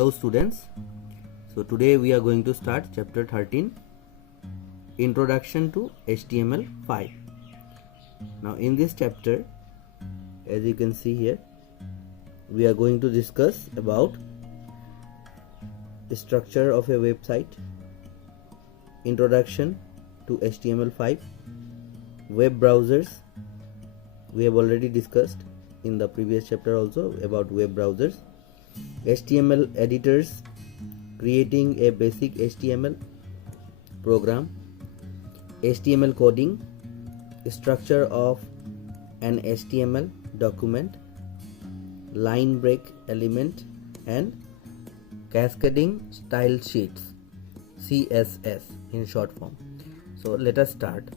Hello students, so today we are going to start chapter 13, Introduction to HTML5. Now in this chapter, as you can see here, we are going to discuss about the structure of a website, introduction to HTML5, web browsers. We have already discussed in the previous chapter also about web browsers, HTML editors, creating a basic HTML program, HTML coding, structure of an HTML document, line break element, and cascading style sheets, CSS in short form. So let us start.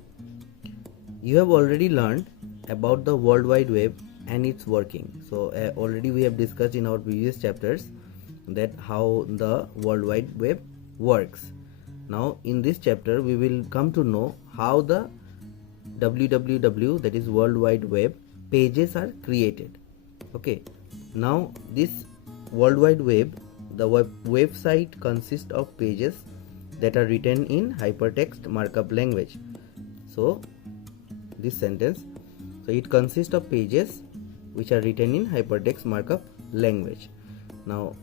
You have already learned about the World Wide Web and its working. So already we have discussed in our previous chapters that how the World Wide Web works. Now in this chapter we will come to know how the www, that is World Wide Web, pages are created. Okay, now this World Wide Web, the website consists of pages that are written in hypertext markup language. So this sentence, so it consists of pages which are written in hypertext markup language. Now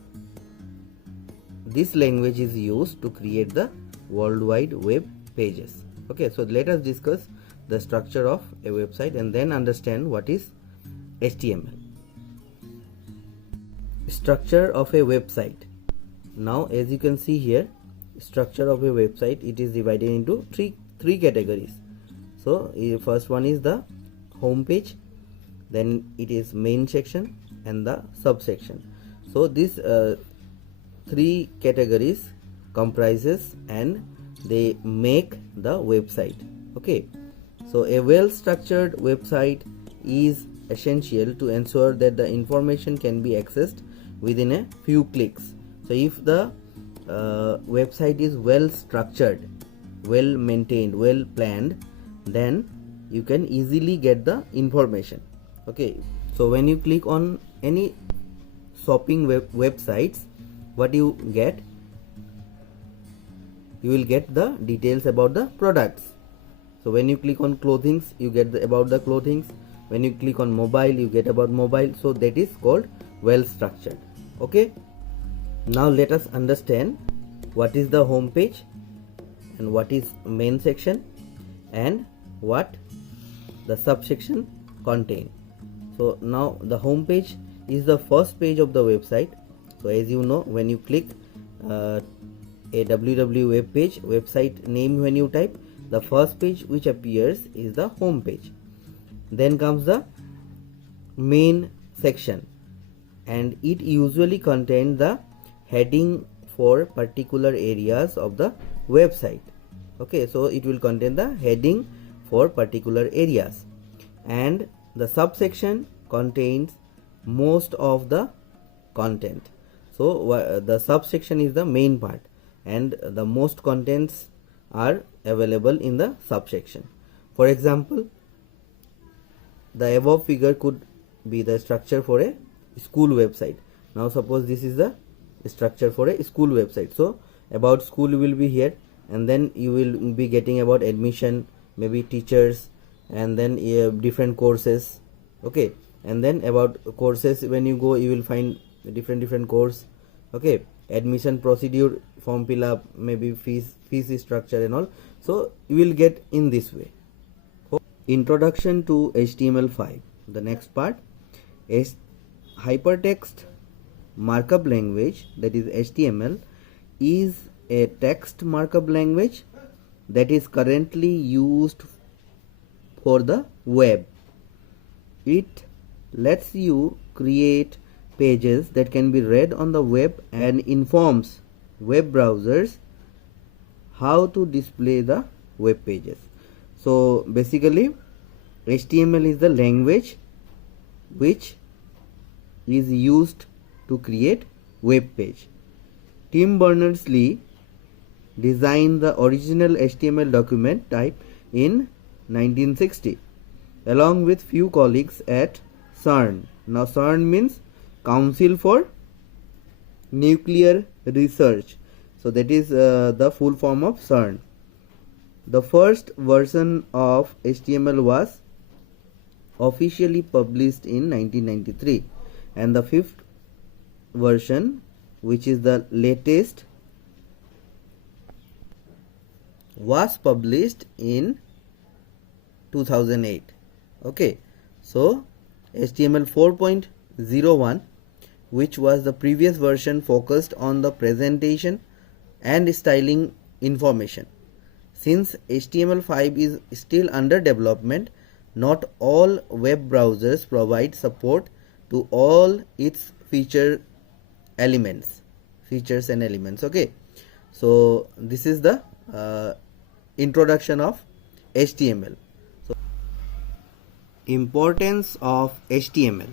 this language is used to create the World Wide Web pages. Okay, so let us discuss the structure of a website and then understand what is HTML. Structure of a website. Now as you can see here, structure of a website, it is divided into three categories. So first one is the home page, then it is main section and the subsection. So these three categories comprises and they make the website. Okay, so a well structured website is essential to ensure that the information can be accessed within a few clicks. So if the website is well structured, well maintained, well planned, then you can easily get the information. Okay, so when you click on any shopping websites, what you get? You will get the details about the products. So when you click on clothing, you get about the clothing. When you click on mobile, you get about mobile. So that is called well structured. Okay, now let us understand what is the home page and what is main section and what the subsection contain. So now the home page is the first page of the website. So as you know, when you click a www web page, website name, when you type, the first page which appears is the home page. Then comes the main section, and it usually contains the heading for particular areas of the website. Okay, so it will contain the heading for particular areas, and the subsection contains most of the content. So the subsection is the main part and the most contents are available in the subsection. For example, the above figure could be the structure for a school website. Now suppose this is the structure for a school website. So about school will be here, and then you will be getting about admission, maybe teachers, and then different courses. Okay, and then about courses, when you go you will find different course. Okay, admission procedure, form fill up, maybe fees structure and all. So you will get in this way. Introduction to HTML5. The next part is hypertext markup language, that is HTML, is a text markup language that is currently used for the web. It lets you create pages that can be read on the web and informs web browsers how to display the web pages. So basically HTML is the language which is used to create web page. Tim Berners-Lee designed the original HTML document type in 1960 along with few colleagues at CERN. Now CERN means Council for Nuclear Research. So that is the full form of CERN. The first version of HTML was officially published in 1993, and the fifth version, which is the latest, was published in 2008. Okay, so HTML 4.01, which was the previous version, focused on the presentation and styling information. Since HTML5 is still under development, not all web browsers provide support to all its features and elements. Okay, so this is the introduction of HTML. So, importance of HTML.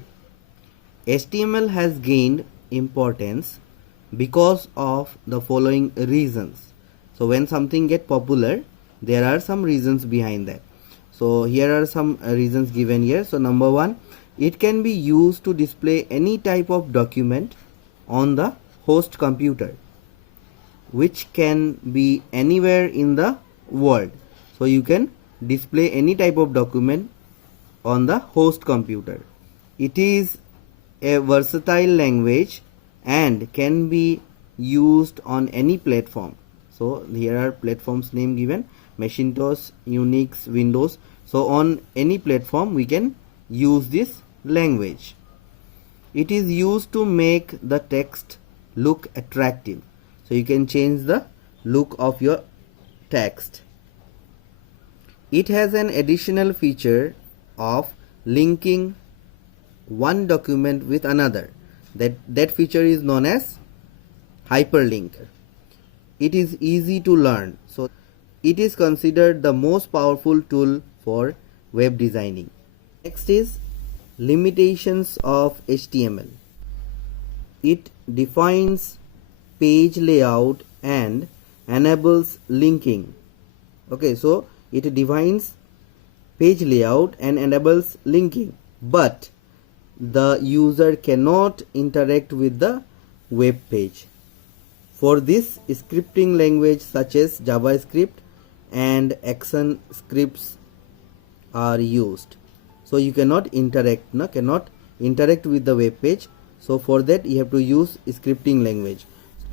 HTML has gained importance because of the following reasons. So when something get popular, there are some reasons behind that. So here are some reasons given here. So number one, it can be used to display any type of document on the host computer, which can be anywhere in the world. So you can display any type of document on the host computer. It is a versatile language and can be used on any platform. So here are platforms name given: Macintosh, Unix, Windows. So on any platform we can use this language. It is used to make the text look attractive. So you can change the look of your text. It has an additional feature of linking one document with another. That feature is known as hyperlink. It is easy to learn, so it is considered the most powerful tool for web designing. Next is limitations of HTML. It defines page layout and enables linking. Okay, so it defines page layout and enables linking, but the user cannot interact with the web page. For this, scripting language such as JavaScript and Action scripts are used. So you cannot interact with the web page. So for that you have to use scripting language.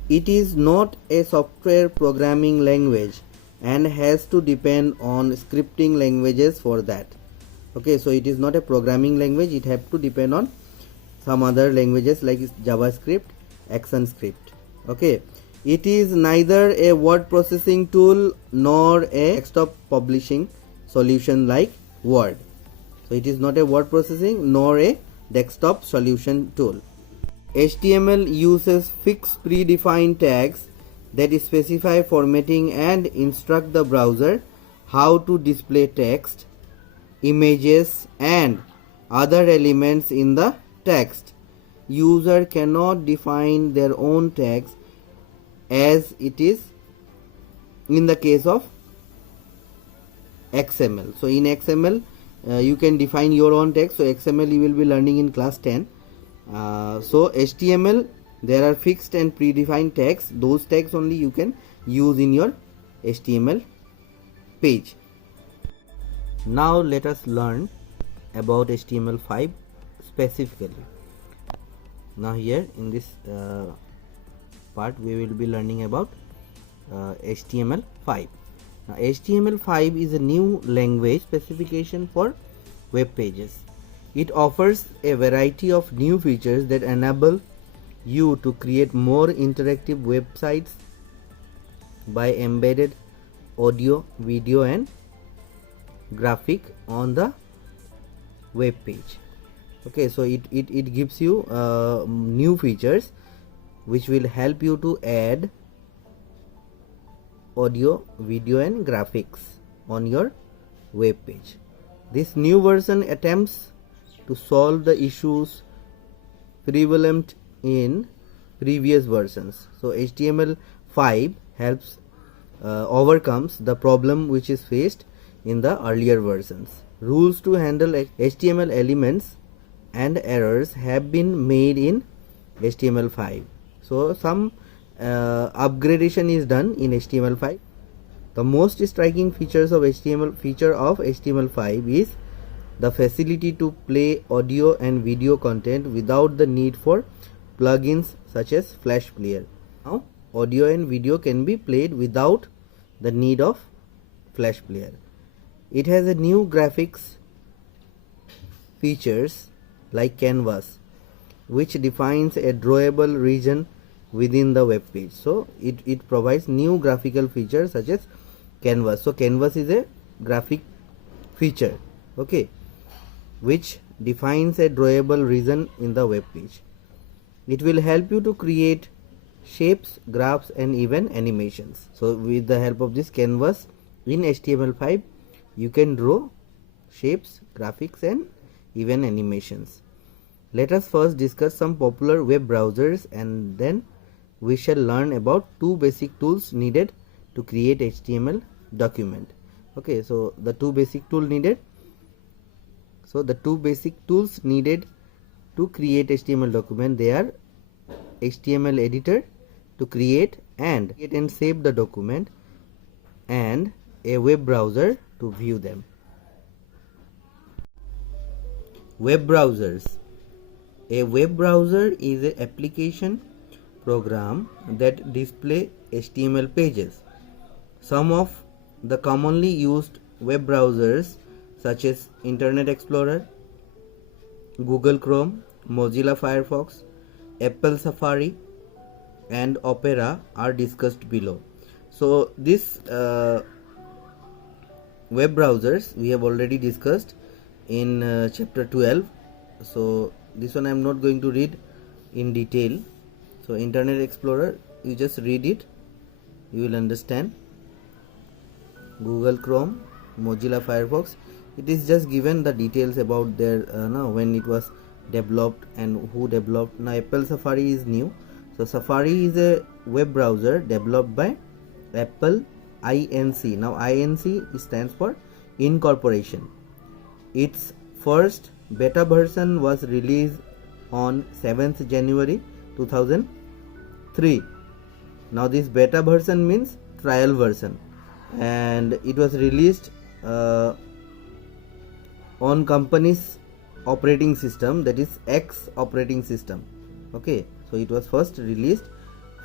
It is not a software programming language and has to depend on scripting languages for that. Okay, so it is not a programming language, it have to depend on some other languages like JavaScript, Action script. Okay, it is neither a word processing tool nor a desktop publishing solution like Word. So it is not a word processing nor a desktop solution tool. HTML uses fixed predefined tags that specify formatting and instruct the browser how to display text, images and other elements in the text. User cannot define their own tags as it is in the case of XML. So in XML you can define your own text. So XML you will be learning in class 10. So HTML, there are fixed and predefined tags. Those tags only you can use in your HTML page. Now let us learn about HTML5 specifically. Now here in this part we will be learning about HTML5. Now HTML5 is a new language specification for web pages. It offers a variety of new features that enable you to create more interactive websites by embedded audio, video and graphic on the web page. Okay, so it gives you new features which will help you to add audio, video and graphics on your web page. This new version attempts to solve the issues prevalent in previous versions. So HTML5 helps overcomes the problem which is faced in the earlier versions. Rules to handle HTML elements and errors have been made in HTML5. So some upgradation is done in HTML5. The most striking features of HTML5 is the facility to play audio and video content without the need for plugins such as Flash Player. Now audio and video can be played without the need of Flash Player. It has a new graphics features like Canvas, which defines a drawable region within the web page. So it provides new graphical features such as Canvas. So Canvas is a graphic feature, okay, which defines a drawable region in the web page. It will help you to create shapes, graphs and even animations. So with the help of this Canvas in HTML5 you can draw shapes, graphics and even animations. Let us first discuss some popular web browsers and then we shall learn about two basic tools needed to create HTML document. Okay, so the two basic tools needed to create HTML document, they are HTML editor to create and save the document and a web browser to view them. Web browsers. A web browser is an application program that display HTML pages. Some of the commonly used web browsers such as Internet Explorer, Google Chrome, Mozilla Firefox, Apple Safari and Opera are discussed below. So this web browsers we have already discussed in chapter 12. So this one I am not going to read in detail. So Internet Explorer, you just read it, you will understand. Google Chrome, Mozilla Firefox, it is just given the details about their when it was developed and who developed. Now Apple Safari is new. So Safari is a web browser developed by Apple Inc. Now Inc. stands for Incorporation. Its first beta version was released on 7th January 2003. Now this beta version means trial version and it was released on company's operating system, that is X operating system. Okay, so it was first released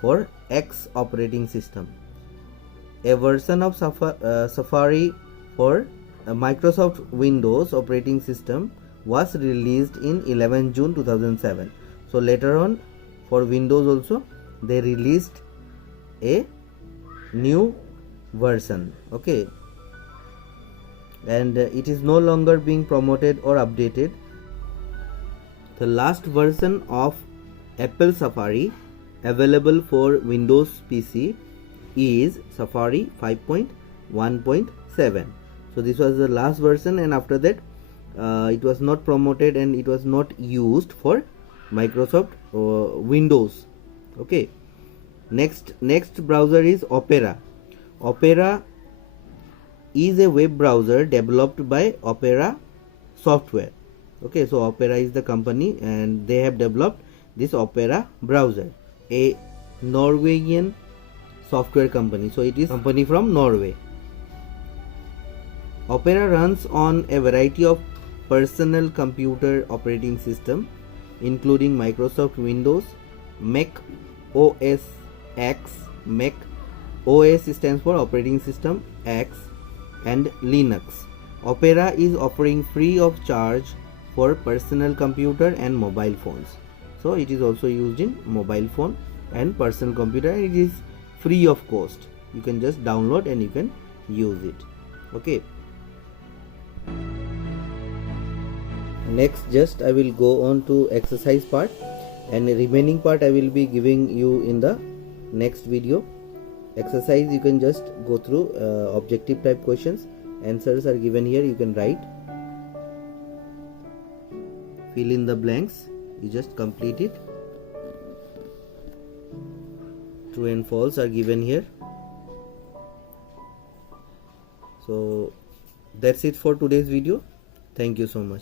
for X operating system. A version of Safari for Microsoft Windows operating system was released in 11 June 2007. So later on for Windows also they released a new version, okay, and it is no longer being promoted or updated. The last version of Apple Safari available for Windows PC is Safari 5.1.7. so this was the last version and after that it was not promoted and it was not used for Microsoft Windows. Okay, next browser is Opera. Opera is a web browser developed by Opera Software. Okay, so Opera is the company and they have developed this Opera browser, a Norwegian software company. So it is company from Norway. Opera runs on a variety of personal computer operating system including Microsoft Windows, Mac OS X, Mac OS stands for operating system X, and Linux. Opera is offering free of charge for personal computer and mobile phones. So it is also used in mobile phone and personal computer. It is free of cost. You can just download and you can use it. Okay. Next, just I will go on to exercise part, and the remaining part I will be giving you in the next video. Exercise you can just go through objective type questions. Answers are given here. You can write, fill in the blanks. You just complete it. True and false are given here. So that's it for today's video. Thank you so much.